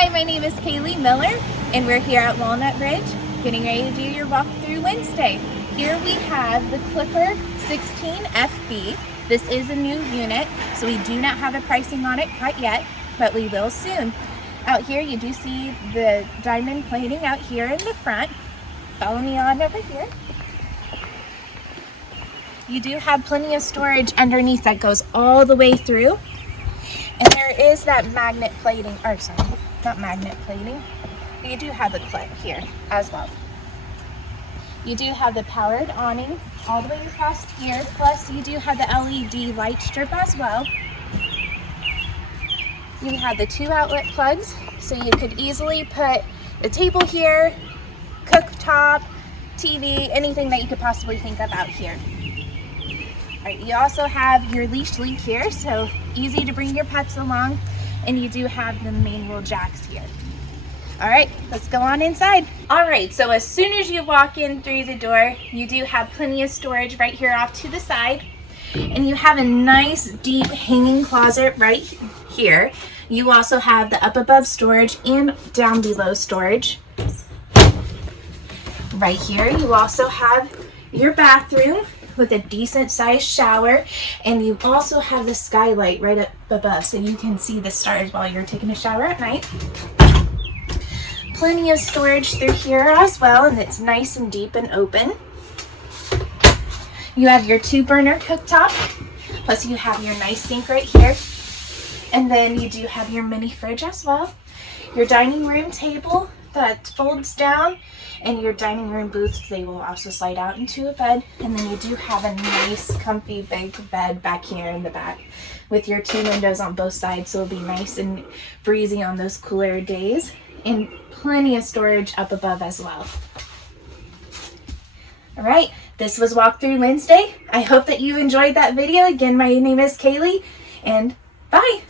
Hi, my name is Kaylee Miller, and we're here at Walnut Ridge, getting ready to do your walkthrough Wednesday. Here we have the Clipper 16 FB. This is a new unit, so we do not have a pricing on it quite yet, but we will soon. Out here, you do see the diamond plating out here in the front. Follow me on over here. You do have plenty of storage underneath that goes all the way through. And there is that magnet plating, or sorry, not magnet plating. You do have the clip here as well. You do have the powered awning all the way across here, plus you do have the LED light strip as well. You have the 2 outlet plugs, so you could easily put the table here, cooktop, TV, anything that you could possibly think of out here. All right, you also have your leash link here, so easy to bring your pets along, and you do have the manual jacks here. All right, let's go on inside. All right, so as soon as you walk in through the door, you do have plenty of storage right here off to the side, and you have a nice deep hanging closet right here. You also have the up above storage and down below storage. Right here, you also have your bathroom with a decent sized shower, and you also have the skylight right up above so you can see the stars while you're taking a shower at night. Plenty of storage through here as well, and it's nice and deep and open. You have your 2-burner cooktop, plus you have your nice sink right here, and then you do have your mini fridge as well, your dining room table that folds down, and your dining room booth, they will also slide out into a bed. And then you do have a nice comfy big bed back here in the back with your 2 windows on both sides, so it'll be nice and breezy on those cooler days, and plenty of storage up above as well. All right, this was Walkthrough Wednesday. I hope that you enjoyed that video. Again, my name is Kaylee, and bye.